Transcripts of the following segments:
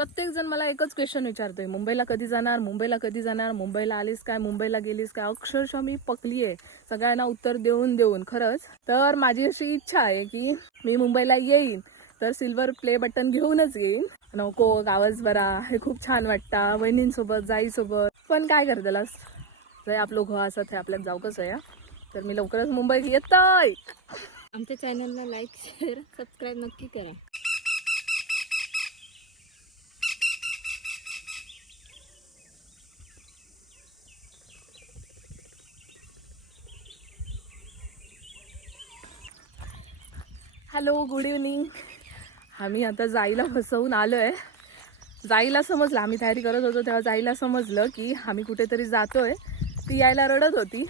प्रत्येक जण मला एकच क्वेश्चन विचारतोय. मुंबईला कधी जाणार? मुंबईला कधी जाणार? मुंबईला आलीस काय? मुंबईला गेलीस काय? अक्षरशः मी पकली आहे. सगळ्यांना उत्तर देऊन देऊन. खरंच? तर माझी अशी इच्छा आहे की मी मुंबईला येईन. तर सिल्वर प्ले बटन घेऊनच येईन. नको गावच बरा. हे खूप छान वाटतं. वहिनींसोबत जाईसोबत. पण काय करतलास जय आपलं घो असत हे आपल्याला जाऊकच आहे तर मी लवकरच मुंबईत येतोय. आमच्या चॅनलला लाईक शेअर सबस्क्राईब नक्की करा. हॅलो गुड इव्हनिंग आम्ही आता जाईला बसवून आलो आहे जाईला समजलं आम्ही तयारी करत होतो तेव्हा जाईला समजलं की आम्ही कुठेतरी जातोय. ती यायला रडत होती.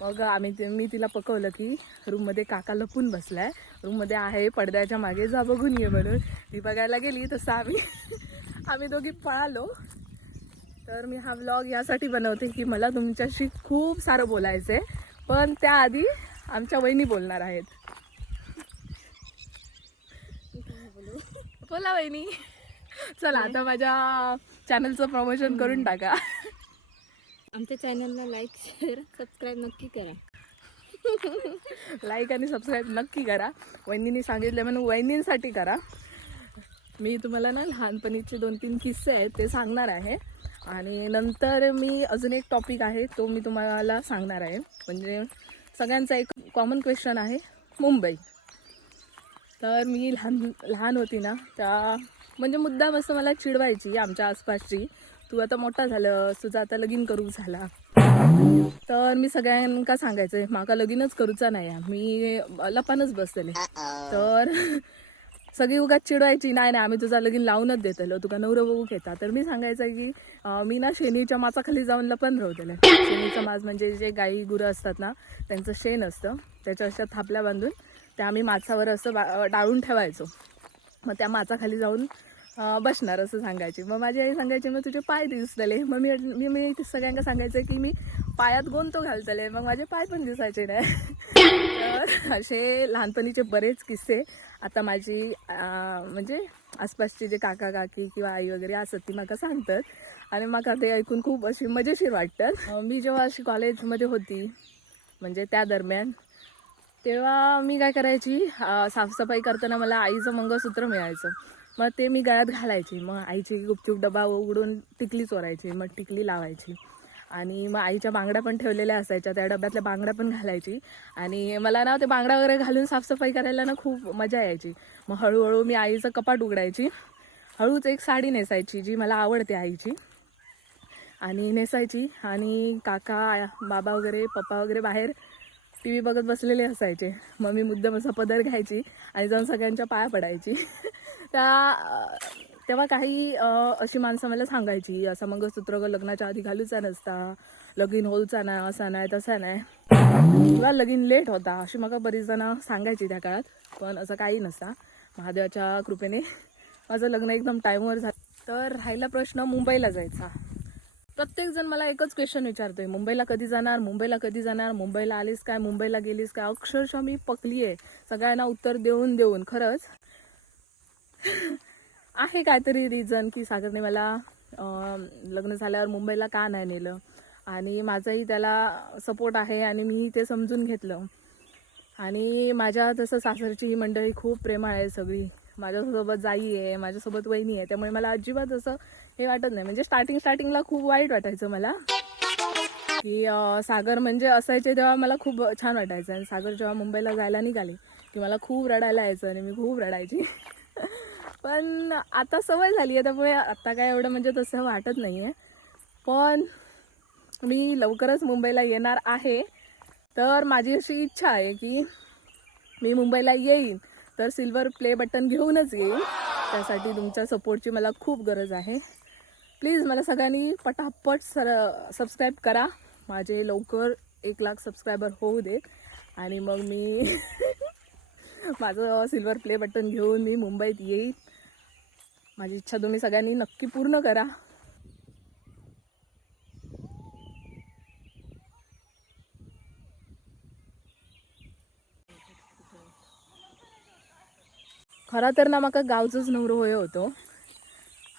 मग आम्ही ते मी तिला पकवलं की रूममध्ये काका लपून बसलाय. रूममध्ये आहे पडद्याच्या मागे जा बघून ये म्हणून. ती बघायला गेली तसं आम्ही आम्ही दोघी पळालो. तर मी हा व्लॉग यासाठी बनवते की मला तुमच्याशी खूप सारं बोलायचं आहे पण त्याआधी आमच्या वहिनी बोलणार आहेत. बोला वहिनी. चला आता माझ्या चॅनलचं प्रमोशन करून टाका. आमच्या चॅनलला लाईक शेअर सबस्क्राईब नक्की करा. लाईक आणि सबस्क्राईब नक्की करा. वहिनीने सांगितलं म्हणून वहिनींसाठी करा. मी तुम्हाला ना लहानपणीचे दोन तीन किस्से आहेत ते सांगणार आहे. आणि नंतर मी अजून एक टॉपिक आहे तो मी तुम्हाला सांगणार आहे. म्हणजे सगळ्यांचा एक कॉमन क्वेश्चन आहे मुंबई. तर मी लहान लहान होती ना त्या म्हणजे मुद्दाम असं मला चिडवायची आमच्या आसपासची. तू आता मोठा झालं तुझं आता लगीन करू झाला. तर मी सगळ्यांका सांगायचं माका लगीनच करूचा नाही आहे. मी लपानच बसतले तर सगळी उगाच चिडवायची नाही नाही आम्ही तुझा लगीन लावूनच देतलो तुका नवरं बघू घेता. तर मी सांगायचं की मी ना शेणीच्या माचाखाली जाऊन लपन राहतले शेणीचं माज म्हणजे जे गाई गुरं असतात ना त्यांचं शेण असतं त्याच्या अशा थापल्या बांधून त्या आम्ही माचावर असं बा- डाळून ठेवायचो. मग त्या माचाखाली जाऊन बसणार असं सांगायची. मग माझी आई सांगायची मग तुझे पाय दिसतले. मग मी मी मी ते सगळ्यांना सांगायचं की मी पायात गोंतो घालतले. मग माझे पाय पण दिसायचे नाही. तर असे लहानपणीचे बरेच किस्से. आता माझी म्हणजे आसपासचे जे काका काकी किंवा आई वगैरे असत ती मला सांगतात. आणि मला ते ऐकून खूप अशी मजेशीर वाटतात. मी जेव्हा अशी कॉलेजमध्ये होती म्हणजे त्या दरम्यान तेव्हा मी काय करायची साफसफाई करताना मला आईचं मंगळसूत्र मिळायचं. मग ते मी गळ्यात घालायची. मग आईची गुपचूप डबा उघडून टिकली चोरायची मग टिकली लावायची. आणि मग आईच्या बांगड्या पण ठेवलेल्या असायच्या. त्या डब्यातल्या बांगड्या पण घालायची. आणि मला ना ते बांगड्या वगैरे घालून साफसफाई करायला ना खूप मजा यायची. मग हळूहळू मी आईचं कपाट उघडायची. हळूच एक साडी नेसायची जी मला आवडते आईची. आणि नेसायची. आणि काका बाबा वगैरे पप्पा वगैरे बाहेर टी व्ही बघत बसलेले असायचे. मग मी मुद्दाम असा पदर घ्यायची आणि जाऊन सगळ्यांच्या पाया पडायची. त्या तेव्हा काही अशी माणसं मला सांगायची असं मंगळसूत्र ग लग्नाच्या आधी घालूचा नसता लगीन होऊचा नाही असा नाही तसा नाही. किंवा लगीन लेट होता अशी मला बरीच जण सांगायची त्या काळात पण असं काही नसता. महादेवाच्या कृपेने माझं लग्न एकदम टाईमवर झालं. तर राहिला प्रश्न मुंबईला जायचा. प्रत्येक जण मला एकच क्वेश्चन विचारतोय. मुंबईला कधी जाणार? मुंबईला कधी जाणार? मुंबईला आलीस काय? मुंबईला गेलीस काय? अक्षरशः मी पकली आहे सगळ्यांना उत्तर देऊन देऊन. खरंच? आहे काहीतरी रिझन की सागरने मला लग्न झाल्यावर मुंबईला का नाही नेलं? आणि माझाही त्याला सपोर्ट आहे आणि मी ते समजून घेतलं. आणि माझ्या तसं सासरची ही मंडळी खूप प्रेमळ आहे सगळी. माझ्यासोबत जाई आहे माझ्यासोबत वहिनी आहे त्यामुळे मला अजिबात असं हे वाटत नाही. म्हणजे स्टार्टिंग स्टार्टिंगला खूप वाईट वाटायचं मला. की सागर म्हणजे असायचे तेव्हा मला खूप छान वाटायचं. आणि सागर जेव्हा मुंबईला जायला निघाले की मला खूप रडायला यायचं आणि मी खूप रडायची. पण आता सवय झाली आहे त्यामुळे आता काय एवढं म्हणजे तसं वाटत नाही आहे पण मी लवकरच मुंबईला येणार आहे. तर माझी अशी इच्छा आहे की मी मुंबईला येईन. तर सिल्वर प्ले बटन घेऊनच येईल. त्यासाठी तुमच्या सपोर्टची मला खूप गरज आहे. प्लीज मला सगळ्यांनी पटापट सर सबस्क्राईब करा. माझे लवकर एक लाख सबस्क्रायबर होऊ दे. आणि मग मी माझं सिल्वर प्ले बटन घेऊन मी मुंबईत येईन माझी इच्छा तुम्ही सगळ्यांनी नक्की पूर्ण करा. खरा तर ना म्हाका गावचंच नवरो होयो होतो.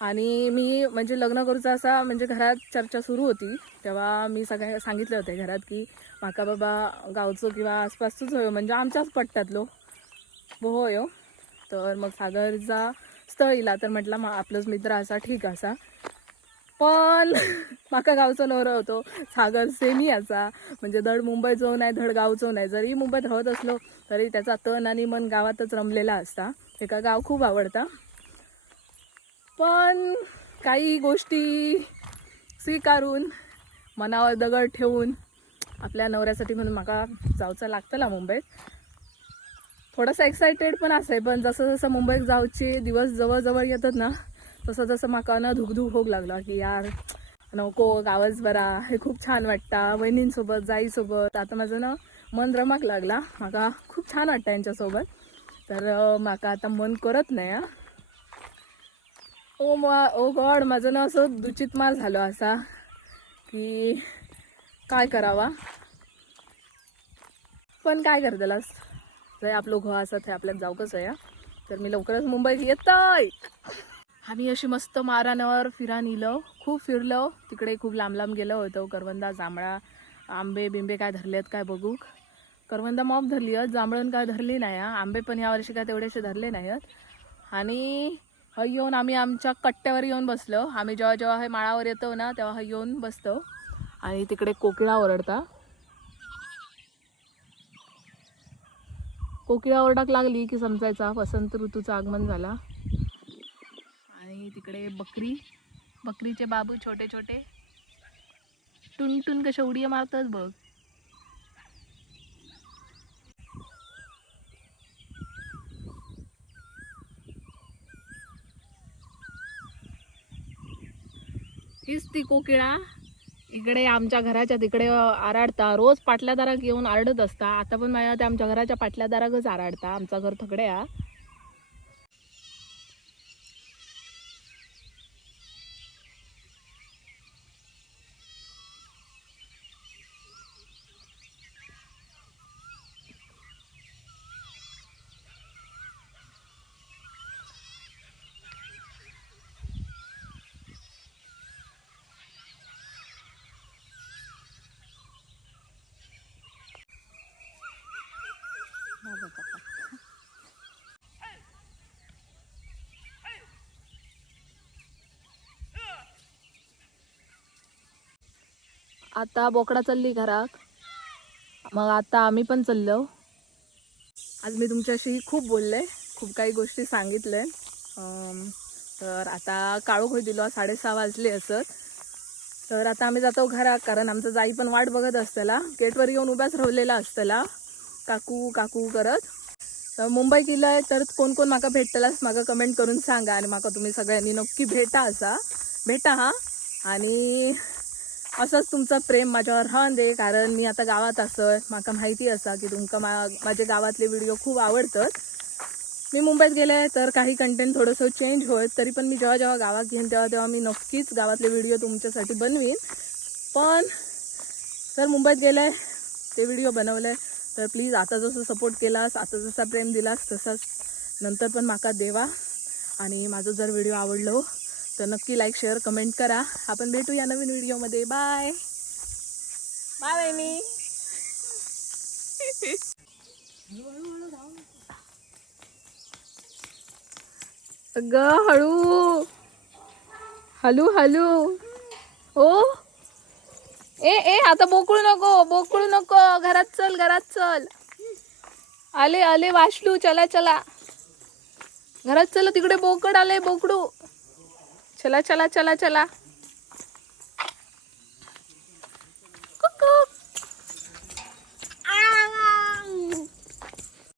आणि मी म्हणजे लग्न करूचा असा म्हणजे घरात चर्चा सुरू होती. तेव्हा मी सगळ्या सांगितले होते घरात की माका बाबा गावचो किंवा आसपासचोच होयो म्हणजे आमच्याच पट्ट्यातलो हो होयो तर मग सागरचा स्थळ इला तर म्हटलं मा आपलंच मित्र असा ठीक असा. पण माका गावचो नवरा होतो. सागर सेमी असा. म्हणजे धड मुंबईचो नाही धड गावचो नाही. जरी मुंबईत हवत असलो तरी त्याचा तन आणि मन गावातच रमलेला असता. एका गाव खूप आवडता. पण काही गोष्टी स्वीकारून मनावर दगड ठेवून आपल्या नवऱ्यासाठी म्हणून माका जावचं लागतला मुंबईत. थोडंसं एक्सायटेड पण असे पण जसं जसं मुंबईत जाऊचे दिवस जवळजवळ येतात ना तसं जसं माका ना धुकधुक होऊ लागला की यार नको गावच बरा हे खूप छान वाटता बहिणींसोबत जाईसोबत. आता माझं ना मन रमक लागला. म्हाका खूप छान वाटतं यांच्यासोबत. तर माका आता मन करत नाही हा. ओ मा ओ गॉड माझं ना असं दुचित मार झालो असा की काय करावा? पण काय करतलास जय आपलं घर असा ते आपल्याला जाऊकच आहे हा. तर मी लवकरच मुंबईत येतय. आम्ही अशी मस्त मारानवर फिरा नेलो. खूप फिरलो. तिकडे खूप लांब लांब गेलो होतो. करवंदा जांभळा आंबे बिंबे काय धरलेत काय बघू करवंदा मॉप धरली आहेत. जांभळण काय धरली नाही आंबे पण यावर्षी काय तेवढेसे धरले नाही आहेत. आणि हय येऊन आम्ही आमच्या कट्ट्यावर येऊन बसलो. आम्ही जेव्हा जेव्हा हे माळावर येतो ना तेव्हा हय येऊन बसतो. आणि तिकडे कोकिळा ओरडता. कोकिळा ओरडाक लागली की समजायचा वसंत ऋतूचं आगमन झाला. आणि तिकडे बकरी बकरीचे बाबू छोटे छोटे टुन कशा उडी मारतात बघ. ती कोकिळा. इकडे आमच्या घराच्या तिकडे आराडता. रोज पाटल्या दाराक येऊन आरडत असता. आता पण माझ्या आमच्या घराच्या पाटल्या दाराकच आराडता. आमचं घर थकडे हा आता बोकडा चालली घरात मग आता आम्ही पण चाललो. आज मी तुमच्याशी खूप बोलले खूप काही गोष्टी सांगितले तर आता काळोख होई दिलो साडेसहा वाजले असत. तर आता आम्ही जातो घरात कारण आमचं जाई पण वाट बघत असतेला. गेटवर येऊन उभ्याच राहिलेला असतेला. काकू काकू करत. तर मुंबई गेलंय तर कोण कोण माका भेटतलास माका कमेंट करून सांगा. आणि माका तुम्ही सगळ्यांनी नक्की भेटा असा. भेटा हा. आणि असंच तुमचं प्रेम माझ्यावर राहून दे कारण मी आता गावात असं माका माहिती असा की तुमका मा माझे गावातले व्हिडिओ खूप आवडतात. मी मुंबईत गेले तर काही कंटेंट थोडंसं चेंज होत तरी पण मी जेव्हा जेव्हा गावात घेईन तेव्हा तेव्हा मी नक्कीच गावातले व्हिडिओ तुमच्यासाठी बनवीन. पण तर मुंबईत गेले ते व्हिडिओ बनवले तर प्लीज आता जसं सपोर्ट केलास आता जसा प्रेम दिलास तसाच नंतर पण माका देवा. आणि माझं जर व्हिडिओ आवडलो तर नक्की लाईक शेअर कमेंट करा. आपण भेटू या नवीन व्हिडिओमध्ये बाय बाय वहिनी अगं हळू. हलू हलू. हो ए ए आता बोकळू नको बोकळू नको. घरात चल घरात चल. आले आले वाशलू चला चला. घरात चला तिकडे बोकड आले बोकडू. चला चला चला चला